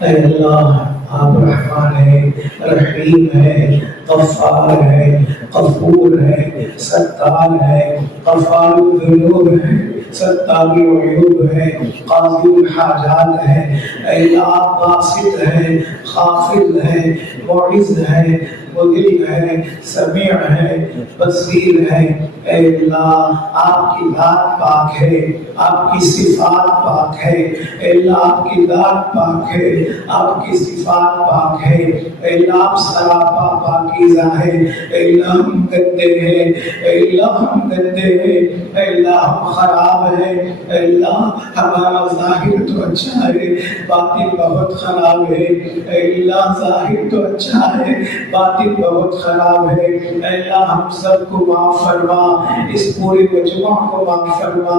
اے اللہ آپ رحمان ہیں، رحیم ہیں، غفار ہیں، غفور ہیں، ستار ہیں، غفار الذنوب ہیں، ستار العیوب ہیں، قاضی الحاجات ہیں۔ اے اللہ آپ باسط ہیں، خافض ہیں، معز ہیں، مذل ہیں، سمیع ہیں، بصیر ہیں۔ اے اللہ آپ کی ذات پاک ہے، آپ کی صفات پاک ہے۔ اے اللہ آپ کی ذات پاک ہے، آپ کی صفات پاک ہے۔ اے اللہ آپ سراپا پاکیزہ ہے۔ اے اللہ ہم گندے ہیں، اے اللہ ہم گندے ہیں، اے اللہ ہم خراب ہیں۔ اے اللہ ہمارا ظاہر تو اچھا ہے، باطن بہت خراب ہے۔ اے اللہ ظاہر تو اچھا ہے، باطن بہت خراب ہے۔ اے اللہ ہم سب کو معاف فرما، اس پورے مجمع کو معاف فرما۔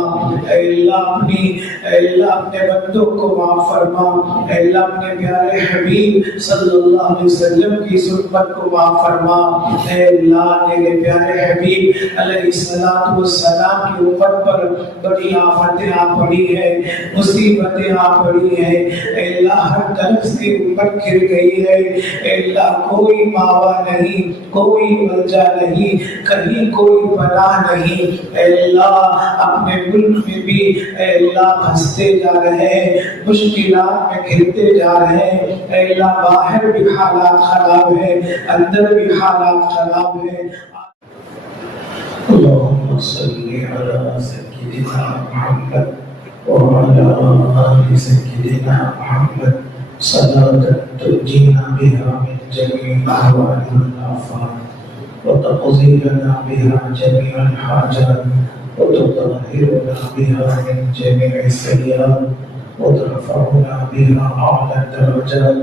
اے اللہ اے اللہ اپنے بندوں کو معاف فرما۔ اے اللہ اپنے پیارے حبیب صلی اللہ علیہ وسلم کی صحبت کو معاف فرما۔ اے اللہ میرے پیارے حبیب علیہ السلام کی امت پر بڑی آفتیں آ پڑی ہے، مصیبتیں آ پڑی ہے۔ اے اللہ ہر طرف سے امت گر گئی ہے۔ اے اللہ کوئی ماوا نہیں، کوئی ملجا نہیں، کہیں کوئی پناہ نہیں۔ اے اللہ اپنے ملک میں بھی اے اللہ پھنستے جا رہے ہیں، مشکلات میں گھرتے جا رہے ہیں۔ اے اللہ باہر بھی حالات خراب ہے، اندر بھی حالات خراب ہے۔ اللهم صل على سيدنا محمد وعلى آل سيدنا محمد صلاة تنجينا بها من جميع الأهوال والآفات وتقضي لنا بها جميع الحاجات وتطهرنا بها من جميع السيئات وترفعنا بها أعلى الدرجات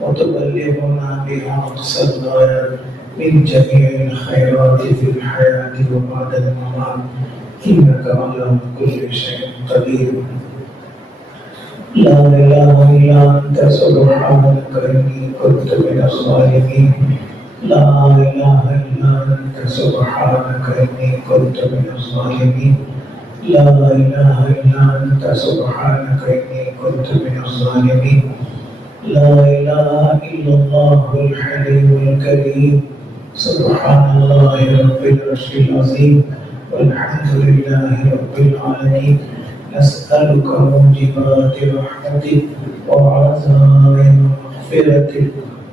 وتبلغنا بها أقصى الغايات من جميع الخيرات في الحياة وبعد الممات إنك على كل شيء قدير. لا إله إلا أنت سبحانك إني كنت من الظالمين. لا إله إلا أنت سبحانك إني كنت من الظالمين. لا إله إلا أنت سبحانك إني كنت من الظالمين. لا إله إلا الله الحليم الكريم. سبحان الله رب العرش العظيم والحمد لله رب العالمين. نسألك موجبات رحمتك وعزائم مغفرتك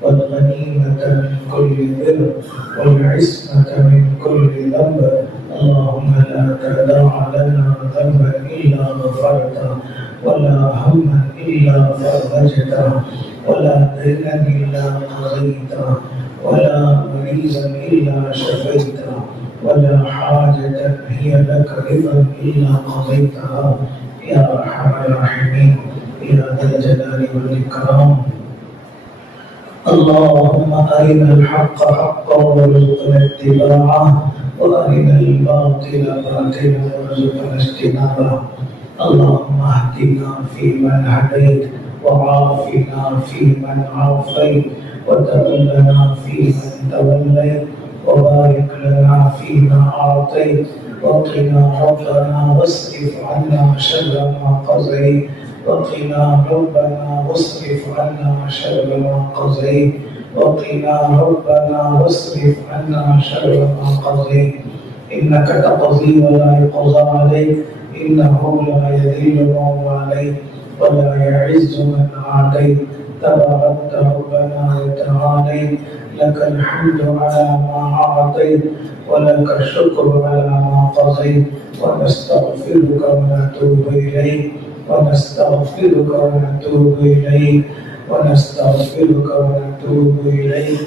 والغنيمة من كل بر والعصمة من كل ذنب. اللهم لا تدع لنا ذنبا إلا غفرته ولا هما إلا فرجته ولا دينا إلا قضيته ولا مريضا إلا شفيته ولا حاجة هي لك رضا إلا قضيتها يا أرحم الراحمين يا ذا الجلال والإكرام. اللهم أرنا الحق حقا وارزقنا اتباعه وأرنا الباطل باطلا وارزقنا اجتنابه. اللهم اهدنا فيمن هديت وعافنا فيمن عافيت وتولنا فيمن توليت وبارك لنا فيما أعطيت وقنا ربنا واصرف عنا شر ما قضيت وقنا ربنا واصرف عنا شر ما قضيت وقنا ربنا واصرف عنا شر ما قضيت. إنك تقضي ولا يقضى عليك، إنه لا يذل من واليت ولا يعز من عاديت. تباركت ربنا وتعاليت، لك الحمد على ما أعطيت ولك الشكر على ما قضيت. ونستغفرك ونتوب إليك ونستغفرك ونتوب إليك ونستغفرك ونتوب إليك.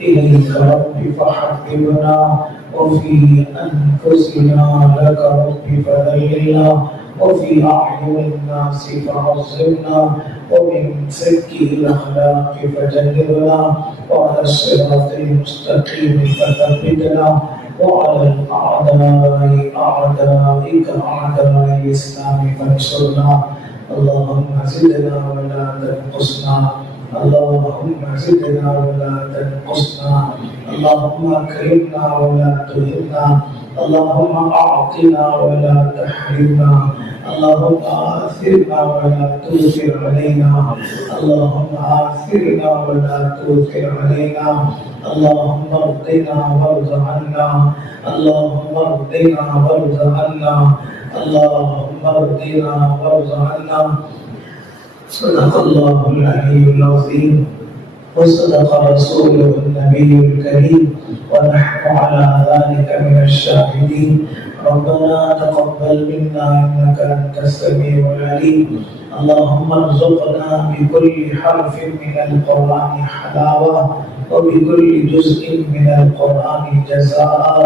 إليك ربي فحببنا وفي أنفسنا لك ربي فذللنا وفي أعين الناس فعظمنا ومن سكي الأخلاق فجنبنا وعلى الصراط المستقيم فثبتنا وعلى أعدائك أعداء الإسلام فانصرنا. اللهم زدنا ولا تنقصنا اللهم زدنا ولا تنقصنا، اللهم اكرمنا ولا تهنا، اللهم اعطنا ولا تحرمنا، اللهم آثرنا ولا تؤثر علينا، اللهم آثرنا ولا تؤثر علينا، اللهم ارضنا وارض عنا، اللهم ارضنا وارض عنا، اللهم ارضنا وارض عنا. صدق الله العلي العظيم وصدق رسوله النبي الكريم ونحن على ذلك من الشاهدين. ربنا تقبل منا انك انت السميع العليم. اللهم ارزقنا بكل حرف من القرآن حلاوة وبكل جزء من القرآن جزاء.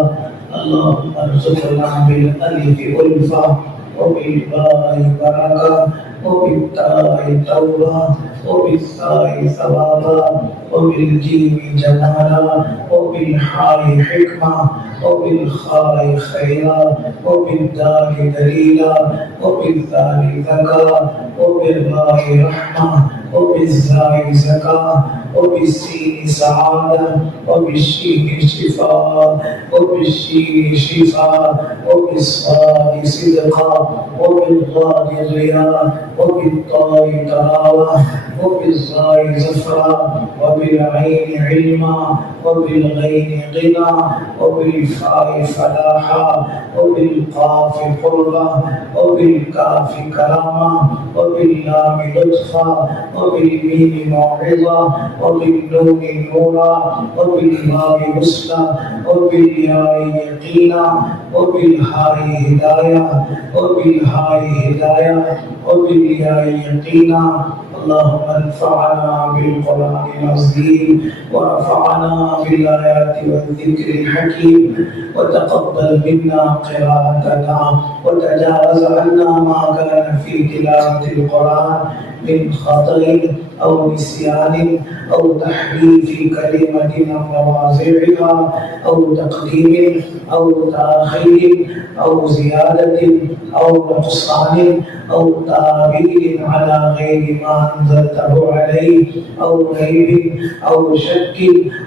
اللهم ارزقنا بالالف ألفة وبالباء بركة وبالتاء توبة وبالثاء ثوابا وبالجيم جمالا وبالحاء حكمة وبالخاء خيرا وبالدال دليلا وبالذال ذكاء وبالراء رحمة وبالزاء زكاة وبالسين سعادة وبالشين شفاء وبالشين شفاء وبالصاد صدقا وبالضاد ضياء وبالطاء تراوة وبالزاء زفرا وبالعين علما وبالغين غنى وبالفاء فلاحا وبالقاف قربا وبالكاف كرامة وباللام لطفا وبالميم موعظة وبالنون نورا وبالباء بسلا وبالياء يقينا وبالهاء هداية وبالهاء هداية وبالياء يقينا. اللهم انفعنا بالقرآن العظيم ونفعنا بالآيات والذكر الحكيم وتقبل منا قراءتنا وتجاوز عنا ما كان في تلاوة القرآن من خطأ أو نسيان أو تحريف كلمة أو مواضعها أو تقديم أو تأخير أو زيادة أو نقصان أو تعبير على غير ما أنزلته عليه أو ريب أو شك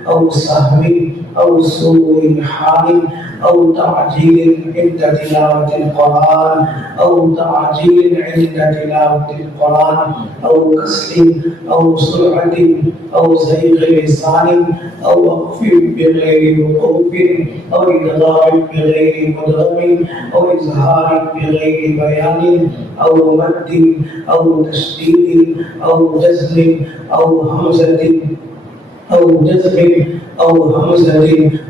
أو سهم أو سوء حال أو تعجيل عند تلاوة القرآن أو تعجيل عند تلاوة القرآن أو كسل أو سرعة أو زيغ لسان أو وقف بغير وقوف أو إدغام بغير مدغم أو إظهار بغير بيان أو مد أو تشديد أو جزم أو همزة أو همزة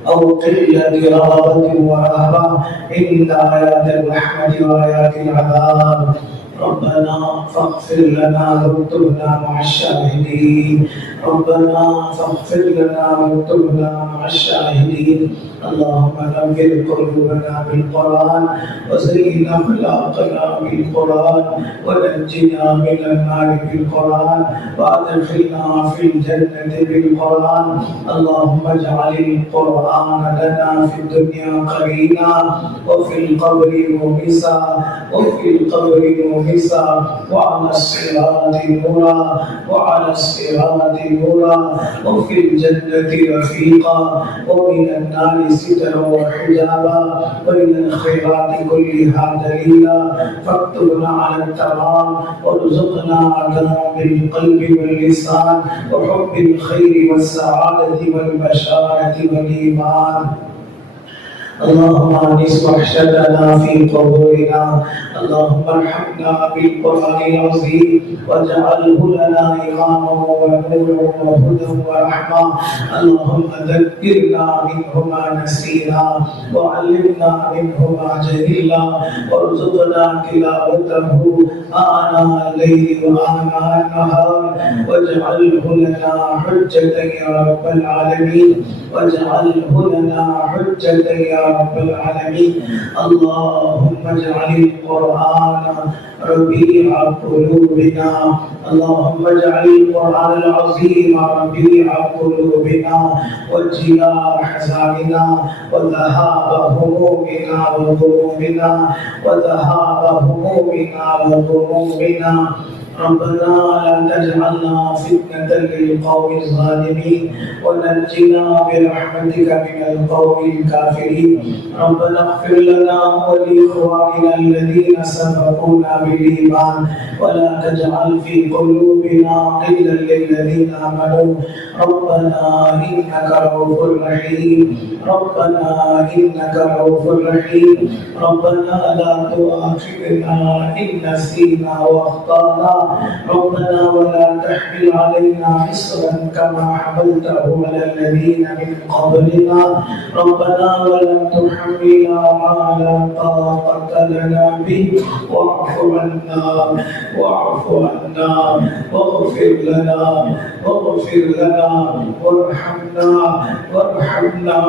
أو قلة رغبة ورهبة عند آيات الرحمة وآيات العذاب. ربنا فاغفر لنا واكتبنا مع الشاهدين، ربنا فاغفر لنا واكتبنا مع الشاهدين. اللهم نور قلوبنا بالقرآن وزين أخلاقنا بالقرآن ونجنا من النار بالقرآن وأدخلنا في الجنة بالقرآن. اللهم اجعل القرآن لنا في الدنيا قرينا وفي القبر مونسا وفي القبر مونسا وعلى الصراط نورا وعلى الصراط نورا وفي الجنة رفيقا ومن النار سترا وحجابا ومن الخيرات كلها دليلا. فاكتبنا على التمام وارزقنا دوام القلب واللسان وحب الخير والسعادة والبشارة والإيمان. اللهم انس وحشتنا في قبورنا، اللهم ارحمنا بالقرآن العظيم واجعله لنا إماما ونورا وهدى ورحمة. اللهم ذكرنا منه ما نسينا وعلمنا منه ما جهلنا وارزقنا تلاوته آناء الليل وآناء النهار واجعله لنا حجة يا رب العالمين، واجعله لنا حجة يا رب العالمين. اللهم اجعل القرآن ربيع قلوبنا، اللهم اجعل القرآن العظيم ربيع قلوبنا وجلاء أحزاننا وذهاب همومنا وغمومنا وذهاب همومنا وغمومنا ربنا لا تجعلنا فتنة للقوم الظالمين ونجنا برحمتك من القوم الكافرين. ربنا اغفر لنا ولإخواننا الذين سبقونا بالإيمان ولا تجعل في قلوبنا غلا للذين آمنوا ربنا إنك رؤوف رحيم. ربنا إنك رؤوف رحيم. ربنا لا تؤاخذنا إن نسينا وأخطأنا. ربنا ولا تحمل علينا إصرا كما حملته على الذين من قبلنا. ربنا ولا تحملنا ما لا طاقة لنا به واعف عنا واغفر لنا وارحمنا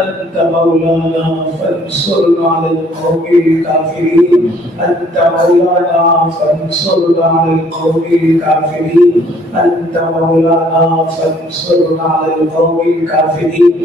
أنت مولانا فانصرنا على القوم الكافرين. أنت مولانا فانصرنا على القوم الكافرين. أنت مولانا فانصرنا على القوم الكافرين.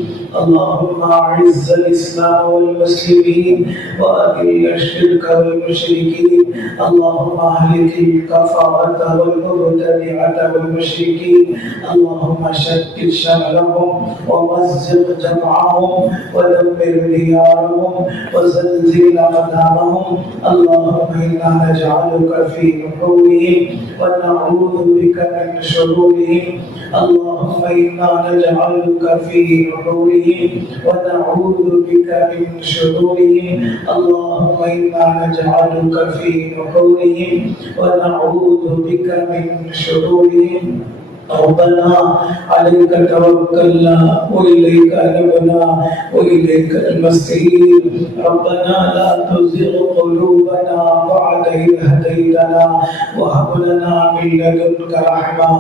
اللهم أعز الإسلام والمسلمين وأذل الشرك والمشركين. اللهم أهلك الكفرة والمبتدعة والمشركين. اللهم شتت شملهم ومزق جمعهم ودمر ديارهم وزلزل أقدامهم. اللهم إنا نجعلك في نحورهم ونعوذ بك من شرورهم. اللهم إنا نجعلك في نحورهم ونعوذ بك من شرورهم. اللهم إنا نجعلك في نحورهم ونعوذ بك من شرورهم. ربنا عليك توكلنا وإليك أنبنا وإليك المصير. ربنا لا تزغ قلوبنا بعد إذ هديتنا وهب لنا من لدنك رحمة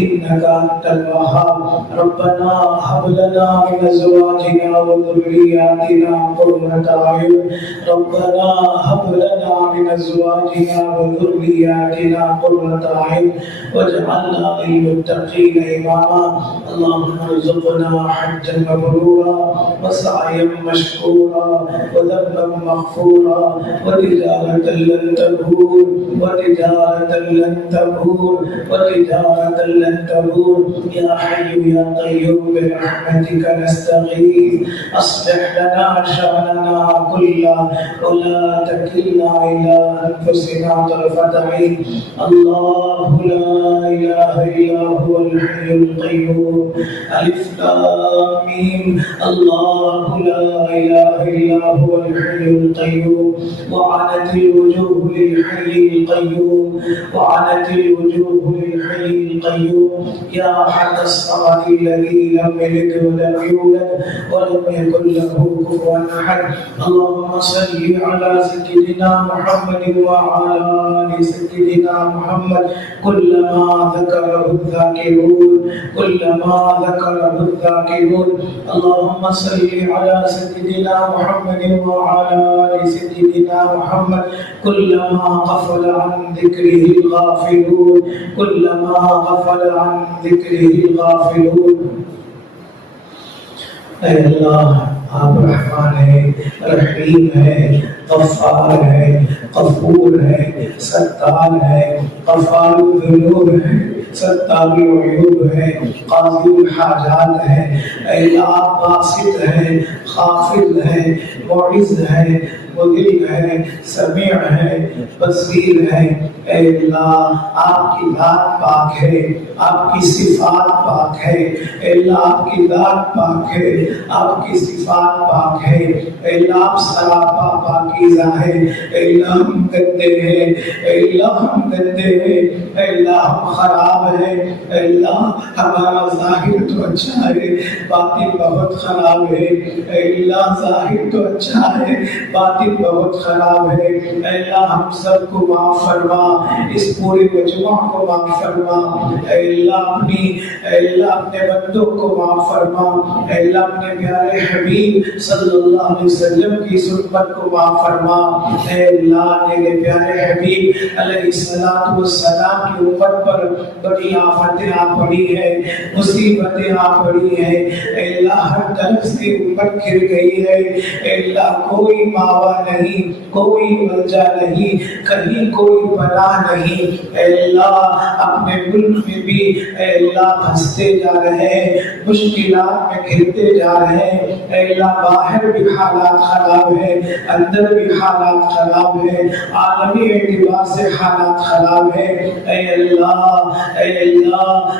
إنك أنت الوهاب. ربنا هب لنا من أزواجنا وذرياتنا قرة أعين. ربنا هب لنا من أزواجنا وذرياتنا قرة أعين واجعلنا للمتقين إماما. اللهم ارزقنا حجا مبرورا وسعيا مشكورا وذنبا مغفورا وتجارة لن تبور يا حي يا قيوم برحمتك نستغيث. أصلح لنا شأننا كله ولا تكلنا إلى أنفسنا طرفة عين. الله لا إله إلا هو الحي القيوم. ألف لام ميم. الله لا إله إلا هو الحي القيوم. وعنت الوجوه للحي القيوم. يا أحد الصمد الذي لم يلد ولم يولد ولم يكن له كفوا أحد. اللهم صل على سيدنا محمد وعلى آل سيدنا محمد كلما ذكره الذاكرون. اللهم صل على سيدنا محمد وعلى آل سيدنا محمد كلما غفل عن ذكره الغافلون. اے اللہ آپ رحمان ہے، رحیم ہے، غفار ہے، غفور ہے، ستار ہے، غفار الذنوب ہے، ستار العیوب ہے، قاضی الحاجات ہے. اے اللہ آپ باسط ہے، خافض ہے، معز ہے، مذل ہے، سمیع ہے، بصیر ہے. اے اللہ آپ کی ذات پاک ہے، آپ کی صفات پاک ہے. اے اللہ آپ کی ذات پاک ہے، آپ کی صفات پاک ہے. اے اللہ آپ سراپا پاکیزہ ہے. اے اللہ ہم گندے ہیں، اے اللہ ہم گندے ہیں، اے اللہ ہم خراب ہیں. اے اللہ ہمارا ظاہر تو اچھا ہے، باطن بہت خراب ہے. اے اللہ ظاہر تو اچھا ہے، باطن بہت خراب ہے. اے اللہ ہم سب کو معاف فرما، اس پورے مجمع کو معاف فرما. اے اللہ اپنے بندوں کو معاف فرما. اے اللہ اپنے پیارے حبیب صلی اللہ علیہ وسلم کی سنت کو معاف فرما. اے اللہ میرے پیارے حبیب علیہ الصلوۃ والسلام کی امت پر بڑی آفتیں آ پڑی ہے، مصیبتیں آ پڑی ہے. اے اللہ ہر طرف سے امت گر گئی ہے. اے اللہ کوئی ماوا نہیں، کوئی ملجا نہیں، کہیں کوئی پناہ نہیں۔ اے اللہ اپنے ملک میں بھی اے اللہ پھنستے جا رہے ہیں، مشکلات میں گھرتے جا رہے ہیں۔ اے اللہ باہر بھی حالات خراب ہے، اندر بھی حالات خراب ہے، عالمی اعتبار سے حالات خراب ہے۔ اے اللہ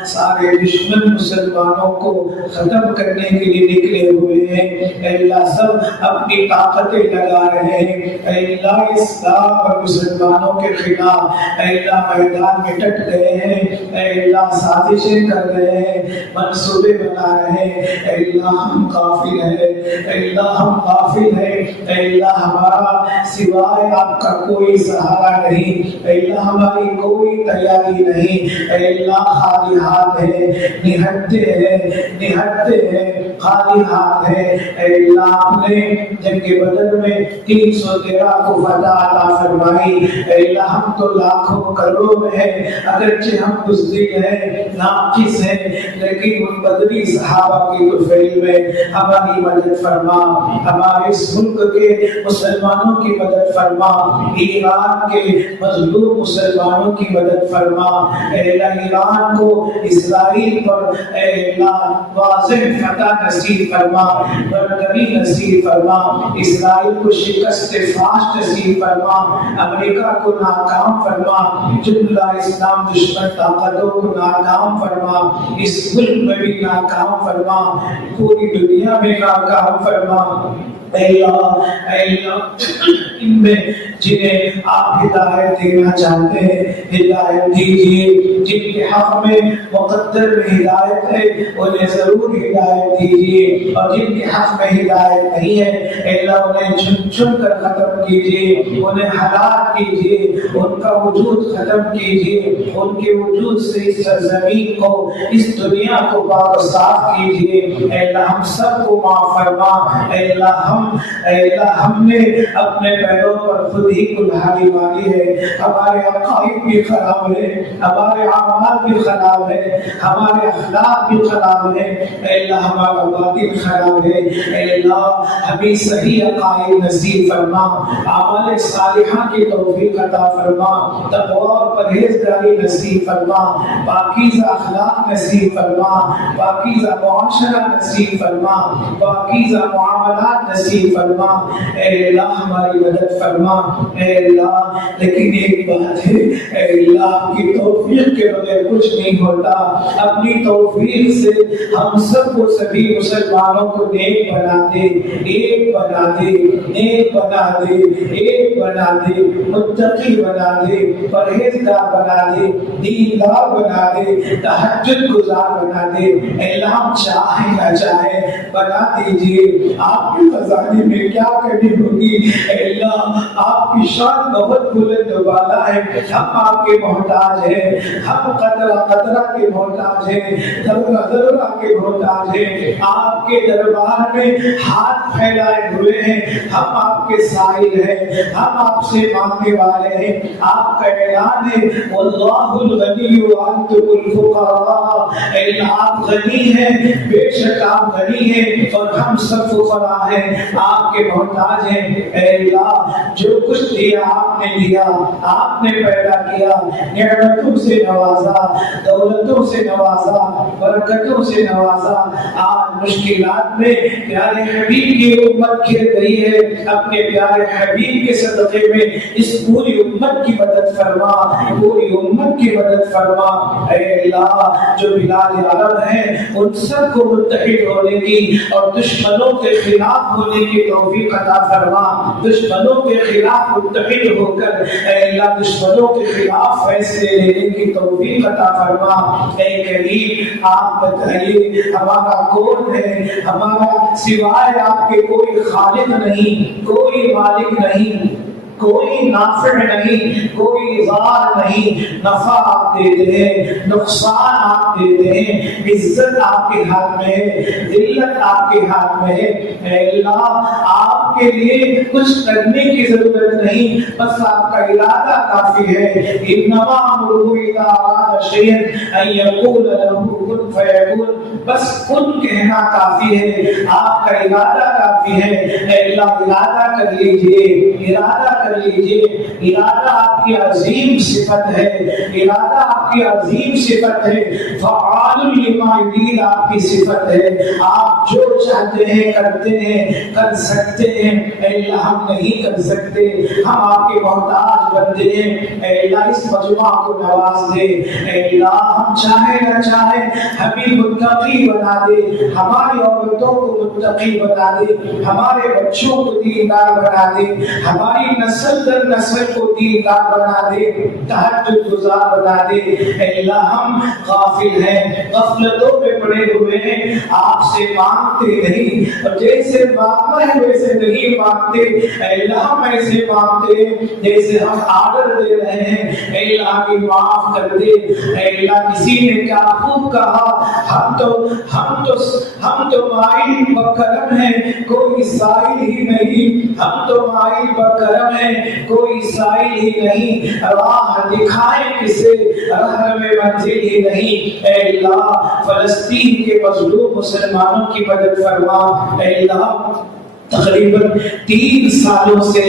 سارے دشمن مسلمانوں کو ختم کرنے کے لیے نکلے ہوئے ہیں۔ اے اللہ سب اپنی طاقتیں لگا رہے ہیں۔ اے اللہ اسلام اور مسلمانوں کے خلاف اے اللہ میدان میں ڈٹ گئے ہیں۔ اے اللہ سازشیں کر رہے ہیں، منصوبے بنا رہے ہیں۔ اے اللہ ہم غافل ہیں، اے اللہ ہم غافل ہیں۔ اے اللہ ہمارا سوائے آپ کا کوئی سہارا نہیں، اے اللہ ہماری کوئی تیاری نہیں۔ اے اللہ خالی ہاتھ ہے، نہتے ہیں خالی ہاتھ ہے۔ اے اللہ آپ نے جنگ بدر میں 313 کو فتح عطا فرمائی۔ اے اللہ ہم تو لاکھوں کروڑوں میں ہیں، اگرچہ ہم بزدل ہیں، ناقص ہیں، لیکن ان بدری صحابہ کی طفیل میں ہماری مدد فرما، ہمارے اس ملک کے مسلمانوں کی مدد فرما، ایران کے مظلوم مسلمانوں کی مدد فرما۔ اے اللہ ایران کو اسرائیل پر اے اللہ واضح فتح نصیب فرما، برتری نصیب فرما، اسرائیل کو شکست فاش نصیب فرما، امریکہ کو ناکام فرما، جملہ اسلام دشمن طاقتوں کو ناکام فرما، اس ملک میں بھی ناکام فرما، پوری دنیا میں ناکام فرما۔ اے اللہ ان میں جنہیں آپ ہدایت دینا چاہتے ہیں ہدایت دیجیے، جن کے حق میں مقدر میں ہدایت ہے انہیں ضرور ہدایت دیجیے، اور جن کے حق میں ہدایت نہیں ہے اے اللہ انہیں چن چن کر ختم کیجیے، انہیں ہلاک کیجیے، ان کا وجود ختم کیجیے، ان کے وجود سے اس سرزمین کو، اس دنیا کو پاک و صاف کیجیے۔ اے اللہ ہم سب کو معاف فرما۔ اے اللہ ہم نے اپنے پیروں پر خود ہی کلہاڑی ماری ہے، ہمارے عقائد بھی خراب ہے، ہمارے اعمال بھی خراب ہے، ہمارے اخلاق بھی خراب ہے۔ اے اللہ ہمارا باطن خراب ہے۔ اے اللہ ہمیں صحیح عقائد نصیب فرما، اعمال صالحہ کی توفیق عطا فرما، تقوی اور پرہیزگاری نصیب فرما، پاکیزہ اخلاق نصیب فرما، پاکیزہ معاشرہ نصیب فرما، پاکیزہ معاملات نصیب فرما۔ اے اللہ ہماری مدد فرما۔ اے اللہ لیکن ایک بات ہے، اے اللہ آپ کی توفیق کے بغیر کچھ نہیں ہوتا۔ اپنی توفیق سے ہم سب کو، سبھی مسلمانوں کو نیک بنا دے، ایک بنا دے، نیک بنا دے، ایک بنا دے، متقی بنا دے، پرہیزگار بنا دے، دیندار بنا دے، تہجد گزار بنا دے۔ اے اللہ ہم چاہیں نہ چاہیں بنا دیجیے۔ آپ کی خزانے میں کیا کرنی ہوگی اے اللہ، آپ کی شان بہت بلند و بالا ہے، ہم آپ کے محتاج ہیں، ہم قطرہ قطرہ کے محتاج ہیں، ذرہ ذرہ کے محتاج ہیں، آپ کے دربار میں ہاتھ پھیلائے ہوئے ہیں، ہم آپ کے سائل ہیں، ہم آپ سے مانگنے والے ہیں۔ آپ کا اعلان ہے واللہ الغنی وانتم الفقراء، اے اللہ آپ غنی ہیں، بے شک آپ غنی ہیں اور ہم سب فقراء ہیں، آپ کے محتاج ہیں۔ اے اللہ جو کچھ دیا آپ نے دیا، آپ نے پیدا کیا، نعمتوں سے نوازا، دولتوں سے نوازا، برکتوں سے نوازا۔ آج مشکلات میں پیارے حبیب کی امت گھر گئی ہے، اپنے پیارے حبیب کے صدقے میں اس پوری امت کی مدد فرما، پوری امت کی مدد فرما۔ اے اللہ جو بلاد عرب ہیں ان سب کو متحد ہونے کی اور دشمنوں کے خلاف ہونے کی توفیق عطا فرما، دشمنوں کے خلاف متحد ہو کر اے اللہ دشمنوں کے خلاف فیصلے لینے کی توفیق عطا فرما۔ اے کریم آپ بتائیے ہمارا کون ہے، ہمارا سوائے آپ کے کوئی خالق نہیں، کوئی مالک نہیں۔ کوئی نافع نہیں، کوئی ضار نہیں، نفع آپ دیتے ہیں، نقصان آپ دیتے ہیں، عزت آپ کے ہاتھ میں ہے، ذلت آپ کے ہاتھ میں ہے۔ اے اللہ آپ کے لیے کچھ کرنے کی ضرورت نہیں، بس آپ کا ارادہ کافی ہے۔ انما امرہ اذا اراد شیئا ان یقول له کن فیکون، بس کن کہنا کافی ہے، آپ کا ارادہ کافی ہے۔ اے اللہ ارادہ کر لیجئے، ارادہ کر لیجئے، ارادہ آپ کی عظیم صفت ہے، ارادہ آپ کی عظیم صفت ہے، فعال لما یرید آپ کی صفت ہے، آپ جو چاہتے ہیں کرتے ہیں، کر سکتے ہیں۔ اے اللہ ہم نہیں کر سکتے، ہم آپ کے محتاج بندے ہیں۔ اے اللہ اس مجمع کو نواز دے، اے اللہ ہم چاہے نہ چاہے ہمیں متقی بنا دے، ہماری عورتوں کو متقی بنا دے، ہمارے بچوں کو دیندار بنا دے، ہماری نسل در نسل کو دیندار بنا دے، تہجد گزار بنا دے۔ اے اللہ ہم غافل ہیں، غفلتوں میں پڑے ہوئے ہیں، آپ سے مانگتے نہیں، اور جیسے مانگنا ہے ویسے نہیں مانگتے۔ اے اللہ ہم ایسے مانگتے ہیں جیسے ہم آرڈر دے رہے ہیں۔ اے اللہ ہمیں معاف کر دے۔ اے اللہ کسی نے کیا خوب کہا، ہم تو مائل بکرم ہیں کوئی سائل ہی نہیں، ہم تو مائل بکرم ہیں کوئی سائل ہی نہیں، راہ دکھائیں کسے راہ میں منزل ہی نہیں۔ اے اللہ فلسطین کے مظلوم مسلمانوں کی مدد فرما۔ اے اللہ تقریباً 3 سالوں سے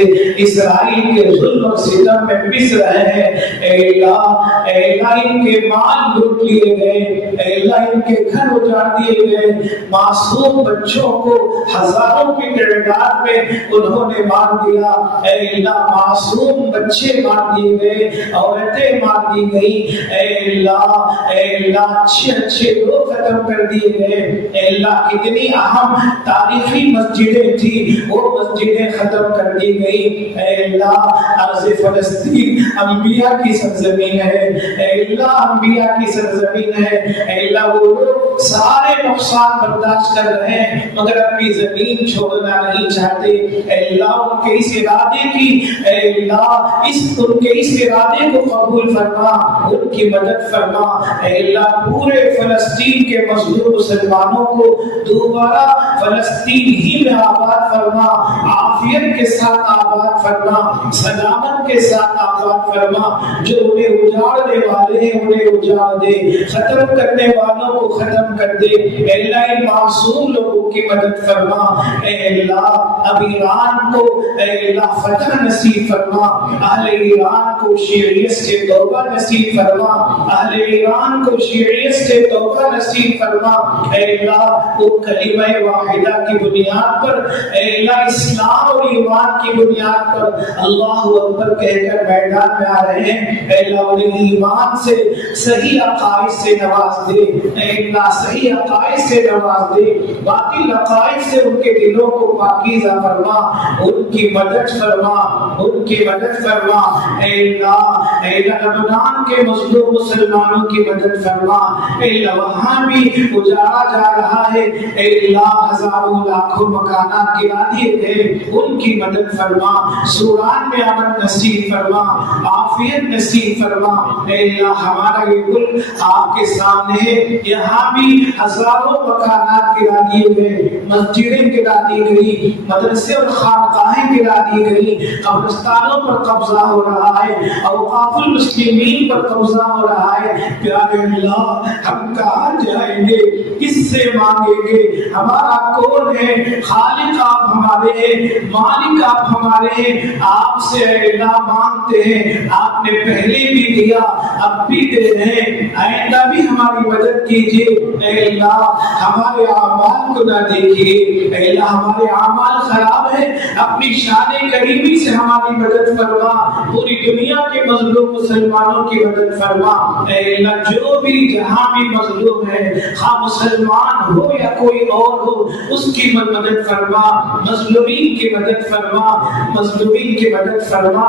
اسرائیل کے ظلم و ستم میں پس رہے ہیں۔ اے اللہ ان کے مال لوٹ لیے گئے، اے اللہ ان کے گھر اجاڑ دیے گئے، معصوم بچوں کو ہزاروں کی تعداد میں انہوں نے مار دیا۔ اے اللہ معصوم بچے مار دیے گئے، عورتیں مار دی گئی۔ اے اللہ اچھے لوگ ختم کر دیے گئے۔ اے اللہ کتنی اہم تاریخی مسجدیں تھی وہ مسجدیں ختم کر دی گئی۔ اے اللہ ارض فلسطین انبیاء کی سرزمین ہے، اے اللہ انبیاء کی سرزمین ہے۔ اے اللہ وہ لوگ سارے نقصان برداشت کر رہے ہیں مگر اپنی زمین چھوڑنا نہیں چاہتے۔ اے اللہ ان کے اس ارادے کی، اے اللہ ان کے اس ارادے کو قبول فرما، ان کی مدد فرما۔ اے اللہ پورے فلسطین کے مظلوم مسلمانوں کو دوبارہ فلسطین ہی میں آباد فرما، عافیت کے ساتھ آباد فرما، سلامت کے ساتھ آباد فرما۔ جو انہیں اجاڑنے والے ہیں انہیں اجاڑ دے، ختم کرنے والوں کو ختم کر دے۔ اے اللہ ان معصوم لوگوں کی مدد فرما۔ اے اللہ اب ایران کو اے اللہ فتح نصیب فرما، اہل ایران کو شیعیت سے توبہ نصیب فرما، اہل ایران کو شیعیت سے توبہ نصیب فرما۔ اے اللہ وہ کلمہ واحدہ کی بنیاد پر، اے اللہ اسلام اور ایمان کی بنیاد پر اللہ اکبر کہہ کر میدان میں آ رہے ہیں۔ اے اللہ انہیں ایمان سے صحیح عقائد سے نواز دے، اے اللہ صحیح عقائد سے نواز دے، باطل عقائد سے ان کے دلوں کو پاکیزہ فرما، ان کی مدد فرما، ان کی مدد فرما۔ اے اللہ لبنان کے مظلوم مسلمانوں کی مدد فرما۔ اے اللہ وہاں بھی اجاڑا جا رہا ہے، اے اللہ ہزاروں لاکھوں مکانات گرا دیے گئے، ان کی مدد فرما۔ سوران میں امن نصیب فرما، عافیت نصیب فرما۔ اے اللہ ہمارا یہ ملک آپ کے سامنے ہے، یہاں بھی ہزاروں مکانات گرا دیے گئے، مسجدیں گرا دی گئی، مدرسے اور خانقاہیں گرا دی گئی، قبرستانوں پر قبضہ ہو رہا ہے، اوقاف المسلمین پر قبضہ ہو رہا ہے۔ پیارے اللہ ہم کہاں جائیں گے، کس سے مانگیں گے؟ ہمارا کون ہے؟ خالق آپ ہمارے ہیں، مالک آپ ہمارے ہیں، آپ سے اے اللہ مانگتے ہیں۔ آپ نے پہلے بھی دیا، اب بھی دے رہے ہیں، آئندہ بھی ہماری مدد کیجیے۔ اے اللہ ہمارے اعمال کو نہ دیکھیے، اے اللہ ہمارے اعمال خراب ہیں، اپنی شان کریمی سے ہماری مدد فرما، پوری دنیا کے مظلوم مسلمانوں کی مدد فرما۔ اے اللہ جو بھی جہاں بھی مظلوم ہے، خواہ مسلمان ہو یا کوئی اور ہو، اس کی مدد فرما، مظلومین کی مدد فرما، مظلومین کی مدد فرما۔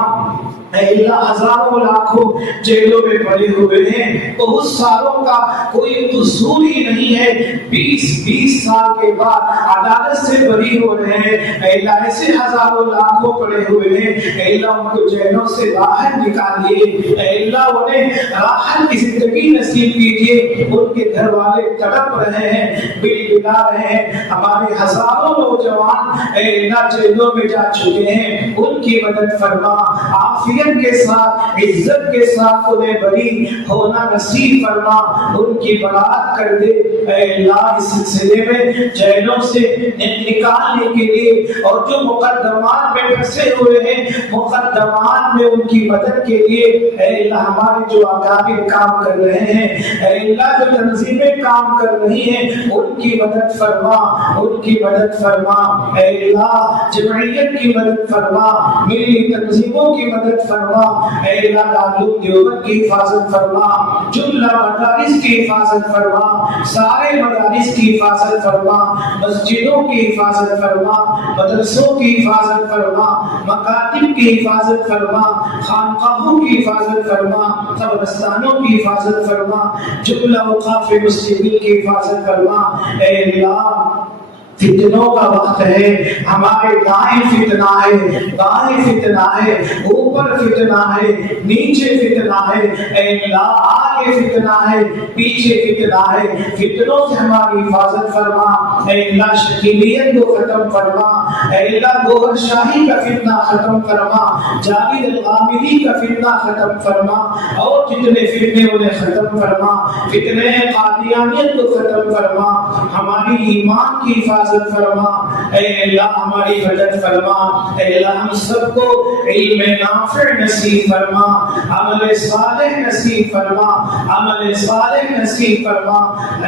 اے اللہ ہزاروں لاکھوں جیلوں میں پڑے ہوئے ہیں، بہت سالوں کا کوئی قصور ہی نہیں ہے، 20 سال کے بعد عدالت سے بری ہو رہے ہیں۔ اے اللہ ایسے ہزاروں لاکھوں پڑے ہوئے ہیں، اے اللہ ان کو جیلوں سے باہر نکالیے، اے اللہ انہیں راحت کی زندگی نصیب کیجیے، ان کے گھر والے تڑپ رہے ہیں، بل بلا رہے ہیں، ہمارے ہزاروں نوجوان اے اللہ جیلوں میں جا چکے ہیں، ان کی مدد فرما، عافیت کے ساتھ عزت کے ساتھ انہیں بری ہونا نصیب فرما، ان کی برات کر دے۔ اے اللہ اس سلسلے میں جیلوں سے نکالنے کے لیے اور جو مقدمات میں پھنسے ہوئے ہیں مقدمات میں ان کی مدد کے لیے اے اللہ ہمارے جو اکابر کام کر رہے ہیں، اے اللہ جو تنظیمیں کام کر رہی ہیں ان کی مدد فرما، ان کی مدد فرما، اے اللہ جمعیت کی مدد فرما، ملی تنظیموں کی مدد فرما، اے اللہ دارالعلوم دیوبند کی حفاظت فرما، جملہ مدارس کی حفاظت فرما، سارے مدارس کی حفاظت فرما، مسجدوں کی حفاظت فرما، مدرسوں کی حفاظت فرما، مکاتب کی حفاظت فرما، خانقاہوں کی حفاظت فرما، قبرستانوں کی حفاظت فرما، جملہ اوقاف مسلمین کی حفاظت فرما۔ اے اللہ فتنوں کا وقت ہے، ہمارے دائیں فتنہ ہے، بائیں فتنہ ہے، اوپر فتنہ ہے، نیچے فتنہ ہے، اے اللہ آگے فتنہ ہے، پیچھے فتنہ ہے، فتنوں سے ہماری حفاظت فرما، اے اللہ شکیلیت کو ختم فرما، اے اللہ گوہر شاہی کا فتنہ ختم فرما، جاوید الغامدی کا فتنہ ختم فرما، اور جتنے فتنے انہیں ختم فرما، فتنے قادیانیت کو ختم فرما، ہماری ایمان کی حفاظت فرما، اے اللہ ہماری مدد فرما، اے اللہ ہم سب کو علم نافع نصیب فرما، عمل صالح نصیب فرما، عمل صالح نصیب فرما،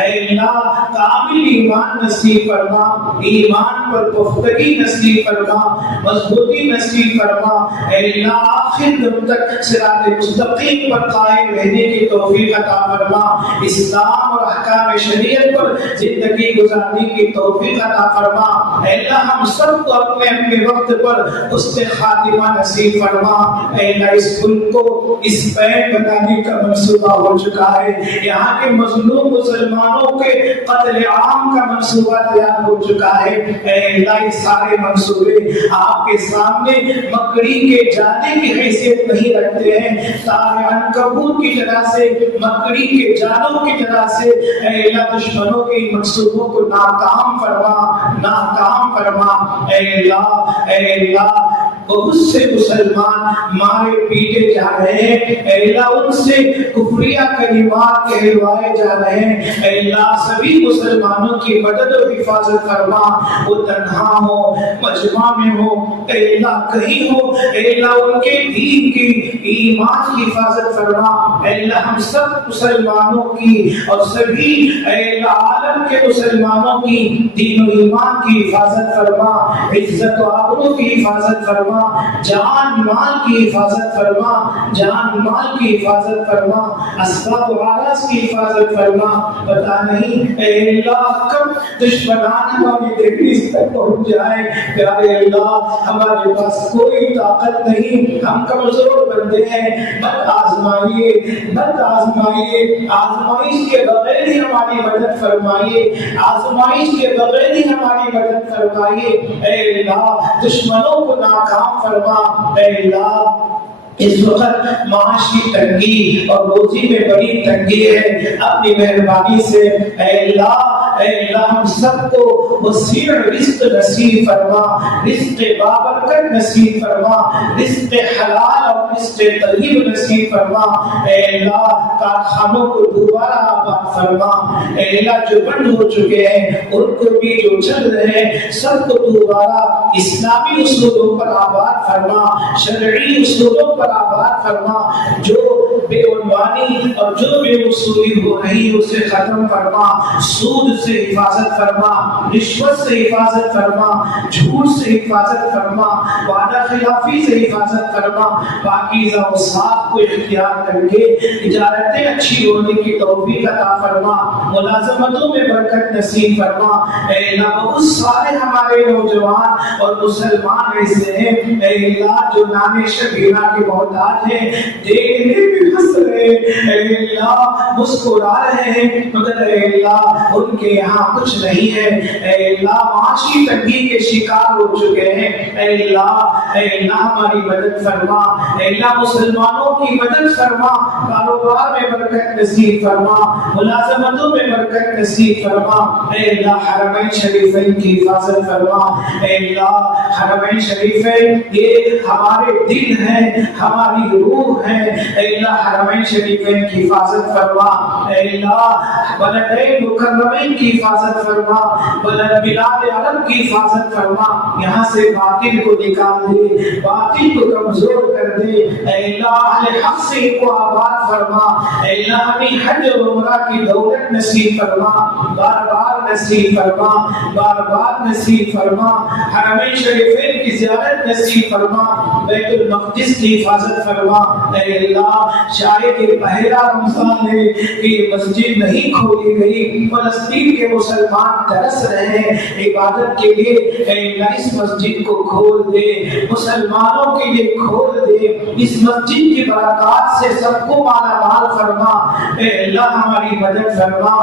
اے اللہ کامل ایمان نصیب فرما، ایمان پر پختگی نصیب فرما، مضبوطی نصیب فرما، اے اللہ آخر دم تک صراط مستقیم پر قائم رہنے کی توفیق عطا فرما، اسلام اور احکام شریعت پر زندگی گزارنے کی توفیق عطا فرما، اے اللہ ہم سب کو اپنے اپنے وقت پر حسن خاتمہ نصیب فرما، اے اللہ اس ملک کو اس پین بنانے کا منصوبہ ہو چکا ہے، یہاں کے مظلوم مسلمانوں کے قتل عام کا منصوبہ تیار ہو چکا ہے، اے اللہ یہ سارے منصوبے آپ کے سامنے مکڑی کے جالے کی حیثیت نہیں رکھتے ہیں، تاکہ عنکبوت کی طرح سے مکڑی کے جالوں کی طرح سے اے اللہ دشمنوں کے منصوبوں کو ناکام فرما، ناکام فرما، اے اللہ بہت سے مسلمان مارے پیٹے جا رہے ہیں، اے اللہ ان سے کفریہ کلمات کہلوائے جا رہے ہیں، اے اللہ سبھی مسلمانوں کی مدد و حفاظت فرما، وہ تنہا ہو مجمع میں ہو، اے اللہ کہیں ہو، اے اللہ ان کے دین کی ایمان کی حفاظت فرما، اے اللہ ہم سب مسلمانوں کی اور سبھی اے اللہ عالم کے مسلمانوں کی دین و ایمان کی حفاظت فرما، عزت و آبرو کی حفاظت فرما، جان مال کی حفاظت فرما، جان مال کی حفاظت فرما، اسباب و آراز کی حفاظت فرما، پتہ نہیں اے اللہ کب دشمنان ہماری دہلیز تک پہنچ جائیں، پیارے اللہ ہمارے پاس کوئی طاقت نہیں، ہم کمزور بندے ہیں، مت آزمائیے، مت آزمائیے، آزمائش کے بغیر ہی ہماری مدد فرمائیے، آزمائش کے بغیر ہی ہماری مدد فرمائیے، اے اللہ دشمنوں کو ناکام فرما، اے اللہ اس وقت معاش کی تنگی اور روزی میں بڑی تنگی ہے، اپنی مہربانی سے اے اللہ ہم سب کو وسیع رزق نصیب فرما، رزق بابرکت نصیب فرما، رزق حلال اور رزق طیب نصیب فرما، اے اللہ کارخانوں کو دوبارہ آباد فرما، اے اللہ جو بند ہو چکے ہیں ان کو بھی جو چل رہے ہیں سب کو دوبارہ اسلامی اصولوں پر آباد فرما، شرعی اصولوں پر آباد فرما، جو بے عنوانی اور جو بے وصولی ہو رہی اسے ختم فرما، سود سے حفاظت فرما، رشوت سے حفاظت فرما، جھوٹ سے حفاظت فرما، وعدہ خلافی سے حفاظت فرما، پاکیزہ و صاف کو اختیار کر کے تجارتیں اچھی ہونے کی توفیق عطا فرما، ملازمتوں میں برکت نصیب فرما۔ اے اللہ بہت سارے ہمارے نوجوان اور مسلمان ایسے ہیں اے اللہ جو نام شبیرہ کے محتاج ہیں، دیکھنے بھی ہنس رہے ہیں اے اللہ، مسکرا رہے ہیں، مگر اے اللہ ان کے یہاں کچھ نہیں ہے اے اللہ، معاشی تنگی کے شکار ہو چکے ہیں اے اللہ ہماری مدد فرما، اے اللہ مسلمانوں کی مدد فرما، کاروبار میں برکت نصیب فرما، ملازمتوں میں برکت نصیب فرما، اے اللہ حرمین شریفین کی حفاظت فرما، اے اللہ حرمین شریفین یہ ہمارے دل ہیں، ہماری روح ہیں، اے اللہ حرمین شریفین کی حفاظت فرما، اے اللہ بلدین مکرمین کی حفاظت فرما، بلاد عرب کی حفاظت فرما، یہاں سے باطل کو نکال دے، باطل کو کمزور کر دے، اے اللہ اہل حق سے ان کو آباد فرما، اے اللہ ہمیں حج اور عمرہ کی دولت نصیب فرما، بار بار نصیب فرما، بار بار نصیب فرما، حرمین شریفین کی زیارت نصیب فرما، بیت المقدس کی حفاظت فرما، اے اللہ شاید یہ پہلا رمضان ہے کہ یہ مسجد نہیں کھولی گئی، فلسطین کے مسلمان ترس رہے ہیں عبادت کے لیے، اے اللہ اس مسجد کو کھول دے، مسلمانوں کے لیے کھول دے، اس مسجد کی برکات سے سب کو مالا مال فرما، اے اللہ ہماری مدد فرما،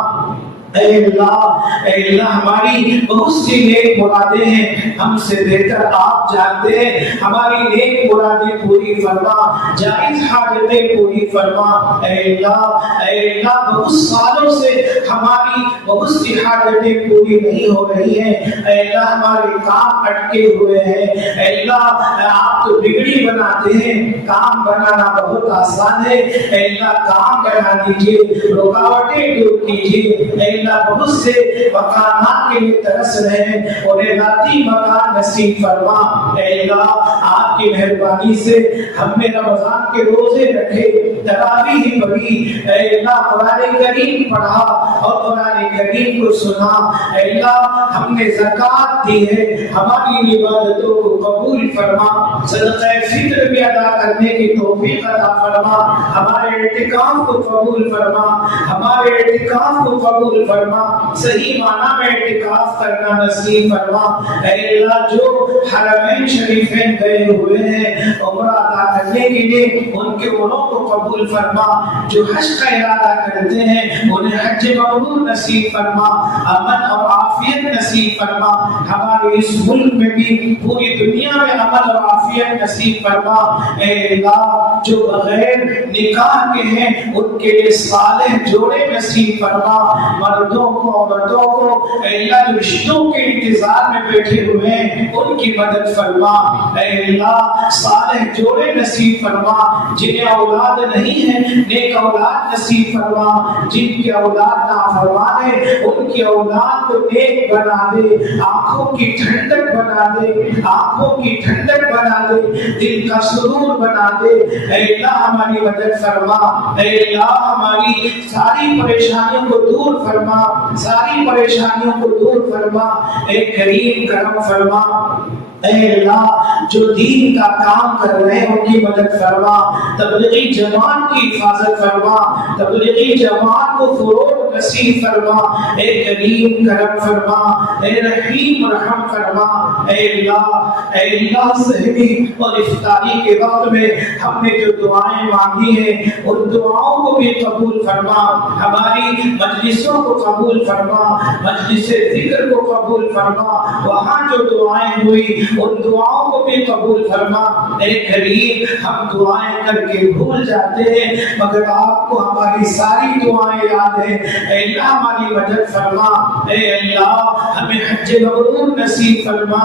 اے اللہ ہماری بہت سی نیک مرادیں ہیں، ہم سے بہتر آپ جانتے ہیں، ہماری نیک مرادیں پوری فرما، جائز حاجتیں پوری فرما، اے اللہ بہت سالوں سے ہماری بہت سی حاجتیں پوری نہیں ہو رہی ہیں، اے اللہ ہمارے کام اٹکے ہوئے ہیں، اے اللہ آپ تو بگڑی بناتے ہیں، کام بنانا بہت آسان ہے، اے اللہ کام کرا دیجئے، رکاوٹیں دور کیجئے، اے اللہ بہت سے مکانات کے لیے ترس رہے ہیں، انہیں ذاتی مکان نصیب فرما، اے اللہ آپ کی مہربانی سے ہم نے رمضان کے روزے رکھے، تراویح پڑھی، اے اللہ قرآن کریم پڑھا اور قرآن کریم کو سنا، اے اللہ ہم نے زکوٰۃ دی ہے، ہماری عبادتوں کو قبول فرما، صدقہ فطر بھی ادا کرنے کی توفیق عطا فرما، ہمارے اعتکاف کو قبول فرما، ہمارے اعتکاف کو قبول فرما، صحیح معنی میں اعتکاف کرنا نصیب فرما، اے اللہ جو حرمین شریفین گئے ہوئے ہیں عمرہ ادا کرنے کے لیے ان کے عمروں کو قبول فرما، جو حج کا ارادہ کرتے ہیں انہیں حج مبرور نصیب فرما، امن اور عافیت نصیب فرما، ہمارے اس ملک میں بھی پوری دنیا میں امن اور عافیت نصیب فرما، اے اللہ جو بغیر نکاح کے ہیں ان کے لیے صالح جوڑے نصیب فرما، مردوں کو عورتوں کو اے اللہ جو رشتوں کے انتظار میں بیٹھے ہوئے ہیں ان کی مدد فرما، اے اللہ صالح جوڑے نصیب فرما، جنہیں اولاد نہیں ہے نیک اولاد نصیب فرما، جن کی اولاد نافرمان ہے ان کی اولاد کو نیک بنا دے، آنکھوں کی ٹھنڈک بنا دے، آنکھوں کی ٹھنڈک بنا دے، دل کا سرور بنا دے، اے اللہ ہماری مدد فرما، اے اللہ ہماری ساری پریشانیوں کو دور فرما، ساری پریشانیوں کو دور فرما، اے کریم کرم فرما، اے اللہ جو دین کا کام کر رہے ہیں ان کی مدد فرما، تبلیغی جماعت کی حفاظت فرما، تبلیغی جماعت کو فروغ نصیب فرما، اے کریم کرم فرما، اے رحیم رحم فرما، اے اللہ سحری اور افطاری کے وقت میں ہم نے جو دعائیں مانگی ہیں ان دعاؤں کو بھی قبول فرما، ہماری مجلسوں کو قبول فرما، مجلس ذکر کو قبول فرما، وہاں جو دعائیں ہوئی ان دعاؤں کو بھی قبول فرما، اے کریم ہم دعائیں کر کے بھول جاتے ہیں مگر آپ کو ہماری ساری دعائیں یاد ہیں، اے اللہ ہماری مدد فرما، اے اللہ ہمیں حج مبرور نصیب فرما،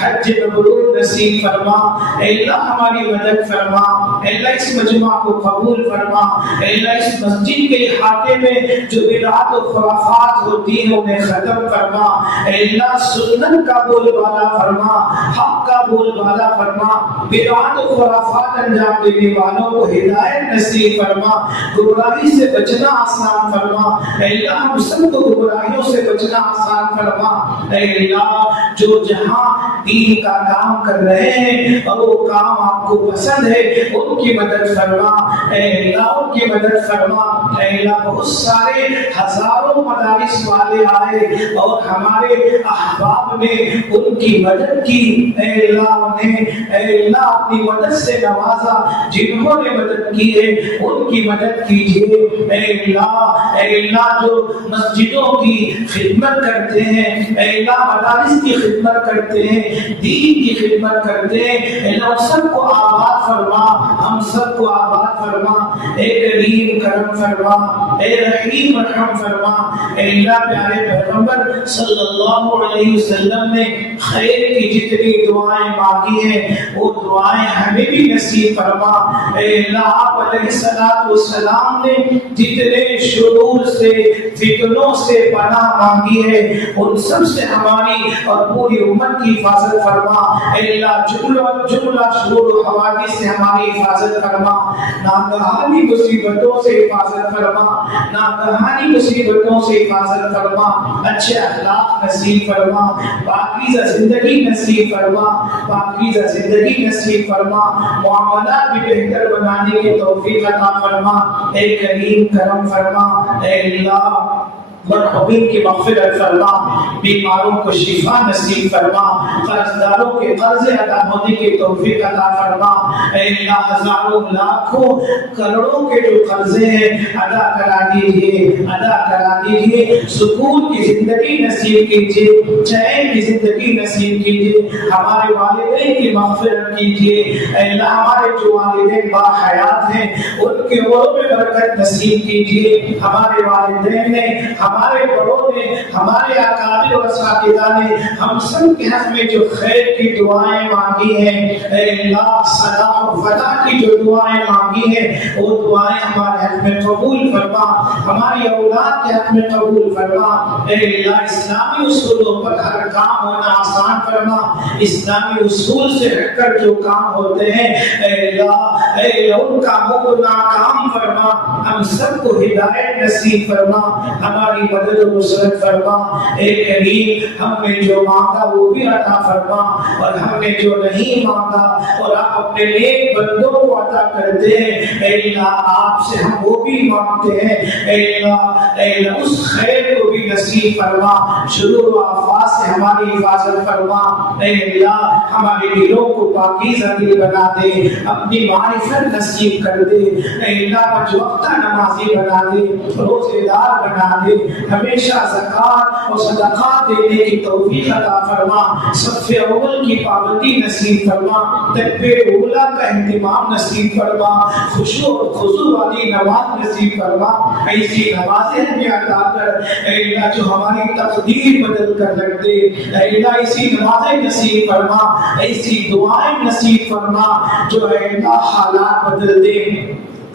حج مبرور نصیب فرما، اے اللہ ہماری مدد فرما، اے اللہ اس مجمع کو قبول فرما، اے اللہ اس مسجد کے احاطے میں جو بدعات و خرافات ہوتی ہیں انہیں ختم فرما، اے اللہ سنت کا بول بالا فرما، حق کا بول بالا فرما، بدعات و خرافات انجام دینے والوں کو ہدایت نصیب فرما، گمراہی سے بچنا آسان فرما، اے اللہ ہم سب کو گمراہیوں سے بچنا آسان فرما، اے اللہ جو جہاں دین کا کام کر رہے ہیں اور وہ کام آپ کو پسند ہے ان کی مدد فرما، اے اللہ ان کی مدد فرما، اے اللہ بہت سارے ہزاروں مدارس والے آئے اور ہمارے احباب نے ان کی مدد کی، اے اللہ انہیں اے اللہ اپنی مدد سے نوازا، جنہوں نے مدد کی ہے ان کی مدد کیجیے، اے اللہ جو مسجدوں کی خدمت کرتے ہیں، اے اللہ مدارس کی خدمت کرتے ہیں، دین کی خدمت کرتے ہیں، اے اللہ سب کو آباد فرما، ہم سب کو آباد فرما، اے کریم کرم فرما، اے رحیم رحم فرما، اے اللہ پیارے پیغمبر صلی اللہ علیہ وسلم نے خیر کی جتنی دعائیں مانگی ہیں وہ دعائیں ہمیں بھی نصیب فرما، اے اللہ آپ علیہ السلام نے جتنے شرور سے فتنوں سے پناہ مانگی ہے ان سب سے ہماری اور پوری امت کی حفاظت فرما، اے اللہ جملہ شرور و حوادث سے ہماری حفاظت فرما، ناگہانی مصیبتوں سے حفاظت فرما، ناگہانی مصیبتوں سے حفاظت فرما، اچھے اخلاق نصیب فرما، پاکیزہ زندگی نصیب فرما، پاکیزہ زندگی نصیب فرما، معاملات بھی بہتر بنانے کی توفیق عطا فرما، اے کریم کرم فرما، اے اللہ مرحومین کی مغفرت فرما، بیماروں کو شفا نصیب فرما، قرض داروں کے قرض ادا ہونے کی توفیق عطا فرما، اے اللہ ہزاروں لاکھوں کروڑوں کے جو قرضے ہیں ادا کرا دیجئے، سکون کی زندگی نصیب کیجئے، چین کی زندگی نصیب کیجئے، ہمارے والدین کی مغفرت کیجئے، اے اللہ ہمارے جو والدین باحیات ہیں ان کے عمروں میں برکت نصیب کیجئے، ہمارے والدین نے ہمارے بڑوں نے ہمارے اکابر اور اساتذہ نے ہم سب کے حق میں جو خیر کی دعائیں مانگی ہیں، اے اللہ صلاح و فلاح کی جو دعائیں مانگی ہیں وہ دعائیں ہمارے حق میں قبول فرما، ہماری اولاد کے حق میں قبول فرما، اے اللہ اسلامی اصولوں پر ہر کام ہونا آسان فرما، اسلامی اصول سے ہٹ کر جو کام ہوتے ہیں اے اللہ ان کاموں کو ناکام فرما، ہم سب کو ہدایت نصیب فرما، ہماری مدد و نصرت فرما، اے کریم ہم نے جو مانگا وہ بھی عطا فرما، اور ہم نے جو نہیں مانگا اور آپ اپنے نیک بندوں کو عطا کرتے ہیں اے اللہ آپ سے ہم وہ بھی مانگتے ہیں، اے اللہ اس خیر کو بھی نصیب فرما، شرور و آفات سے ہماری حفاظت فرما، اے اللہ ہمارے دلوں کو پاکیزہ دل بنا دے، اپنی معرفت نصیب کر دے، اے اللہ پنج وقتہ نمازی بنا دے، روزے دار بنا دے، ہمیشہ زکوٰۃ اور صدقات دینے کی توفیق عطا فرما، صف اول کی پابندی نصیب فرما، تکبیر اولیٰ کا اہتمام نصیب فرما، خشوع اور خضوع والی نماز نصیب فرما، ایسی نمازیں ہمیں عطا کر اے اللہ جو ہماری تقدیر بدل کر رکھ دے، اے اللہ ایسی نمازیں نصیب فرما، ایسی دعائیں نصیب فرما جو اے اللہ حالات بدل دے،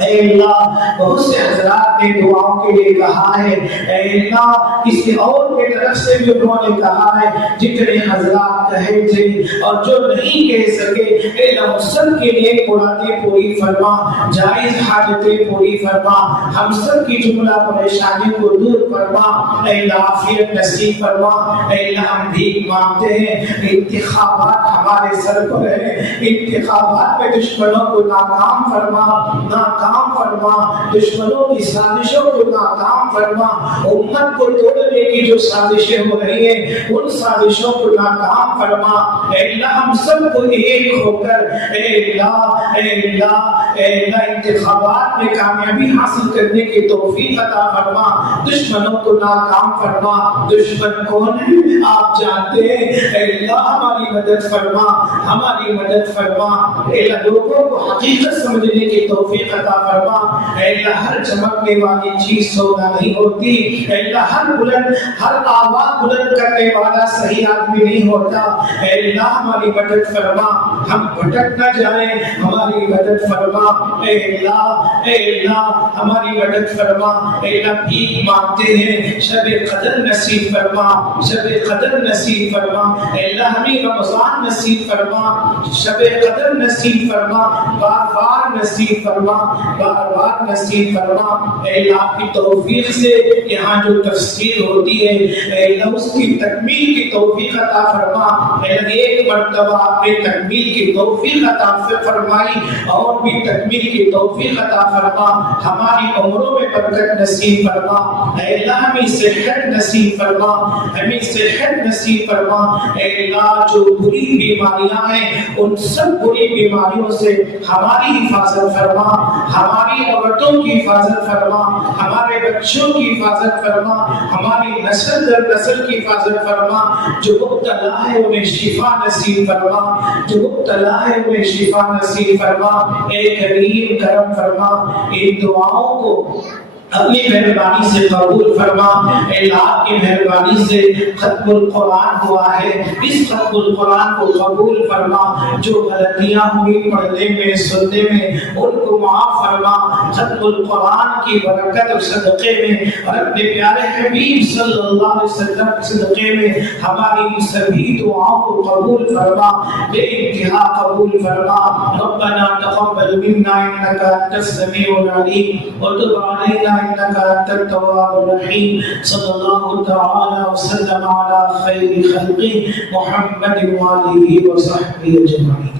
اے اللہ بہت سے حضرات نے دعاؤں کے لیے کہا ہے، اے اللہ کسی اور کے طرف سے بھی انہوں نے کہا ہے، جتنے حضرات کہے تھے اور جو نہیں کہہ سکے اے اللہ سب کے لیے مرادیں پوری فرما، جائز حاجتیں پوری فرما، ہم سب کی جملہ پریشانی کو دور فرما، اے اللہ عافیت نصیب فرما، اے اللہ ہم بھیک مانگتے ہیں، انتخابات ہمارے سر پر ہیں، انتخابات میں دشمنوں کو ناکام فرما، دشمنوں کی سازشوں کو ناکام فرما، امت کو توڑنے کی جو سازشیں ہو رہی ہیں ان سازشوں کو ناکام فرما، اے اللہ ہم سب کو ایک ہو کر اے اللہ انتخابات میں کامیابی حاصل کرنے کی توفیق عطا فرما، دشمنوں کو ناکام فرما، دشمن کون ہے آپ جانتے ہیں، اے اللہ ہماری مدد فرما، ہماری مدد فرما، اے اللہ لوگوں کو حقیقت سمجھنے کی توفیق عطا فرما۔ اے اللہ ہر چمکنے والی چیز سونا نہیں ہوتی، اے اللہ ہر آواز بلند کرنے والا صحیح آدمی نہیں ہوتا۔ اے اللہ ہماری مدد فرما، ہم بھٹک نہ جائیں، ہماری مدد فرما۔ اے اللہ ہماری مدد فرما۔ اے اللہ بھیک مانگتے ہیں، شب قدر نصیب فرما، شب قدر نصیب فرما۔ اے اللہ ہمیں رمضان نصیب فرما، شب قدر نصیب فرما، بار بار نصیب فرما، بار بار نصیب فرما۔ اے اللہ آپ کی توفیق سے یہاں جو تفسیر ہوتی ہے، اے اللہ اس کی تکمیل کی توفیق عطا فرما۔ اے اللہ ایک مرتبہ آپ نے تکمیل کی توفیق عطا فرمائی، اور بھی تکمیل کی توفیق عطا فرما۔ ہماری عمروں میں برکت نصیب فرما۔ اے اللہ ہمیں صحت نصیب فرما، ہمیں صحت نصیب فرما۔ اے اللہ جو بری بیماریاں ہیں ان سب بری بیماریوں سے ہماری حفاظت فرما، ہماری عورتوں کی حفاظت فرما، ہمارے بچوں کی حفاظت فرما، ہماری نسل در نسل کی حفاظت فرما۔ جو مبتلا ہے انہیں شفا نصیب فرما، جو مبتلا ہے انہیں شفا نصیب فرما۔ اے کریم کرم فرما، ان دعاؤں کو اپنی مہربانی سے قبول فرما۔ اے اللہ آپ کی مہربانی سے ختم القرآن ہوا ہے، اس ختم القرآن کو قبول فرما۔ جو غلطیاں ہوئی پڑھنے میں سننے میں ان کو معاف فرما۔ ختم القرآن کی برکت اور صدقے میں اور اپنے پیارے حبیب صلی اللہ علیہ وسلم کے صدقے میں ہماری سبھی دعاؤں کو قبول فرما، بے انتہا قبول فرما۔ ربنا تقبل منا انك انت السميع العليم وتب علينا إنك أنت التواب الرحيم۔ صلى الله تعالى وسلم على خير خلقه محمد وآله وصحبه أجمعين۔